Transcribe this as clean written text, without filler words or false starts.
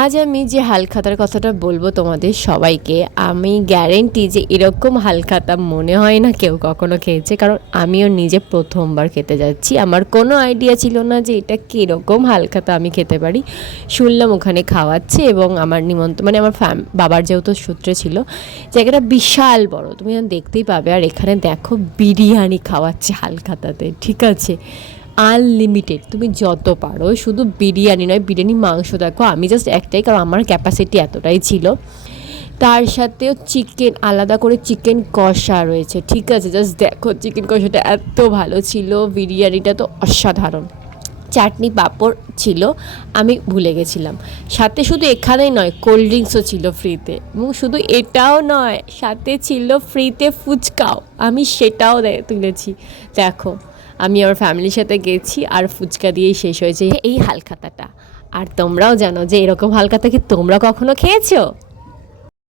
আজ আমি যে হালখাতার কথাটা বলবো তোমাদের সবাইকে, আমি গ্যারেন্টি যে এরকম হালখাতা মনে হয় না কেউ কখনো খেয়েছে, কারণ আমিও নিজে প্রথমবার খেতে যাচ্ছি। আমার কোনো আইডিয়া ছিল না যে এটা কীরকম হালখাতা আমি খেতে পারি। শুনলাম ওখানে খাওয়াচ্ছে এবং আমার মানে আমার বাবার যেহেতু সূত্রে ছিল, জায়গাটা বিশাল বড়, তুমি দেখতেই পাবে। আর এখানে দেখো বিরিয়ানি খাওয়াচ্ছে হালখাতাতে, ঠিক আছে, আনলিমিটেড, তুমি যত পারো। শুধু বিরিয়ানি নয়, বিরিয়ানি মাংস দেখো, আমি জাস্ট একটাই, কারণ আমার ক্যাপাসিটি এতটাই ছিল। তার সাথেও চিকেন, আলাদা করে চিকেন কষা রয়েছে, ঠিক আছে, জাস্ট দেখো চিকেন কষাটা এত ভালো ছিল, বিরিয়ানিটা তো অসাধারণ। চাটনি পাঁপড় ছিল, আমি ভুলে গেছিলাম। সাথে শুধু এখানেই নয়, কোল্ড ড্রিঙ্কসও ছিল ফ্রিতে, এবং শুধু এটাও নয়, সাথে ছিল ফ্রিতে ফুচকাও, আমি সেটাও তুলেছি। দেখো, আমি আমার ফ্যামিলির সাথে গেছি আর ফুচকা দিয়েই শেষ হয়েছে এই হালখাতাটা। আর তোমরাও জানো যে এরকম হালখাতা কি তোমরা কখনো খেয়েছো?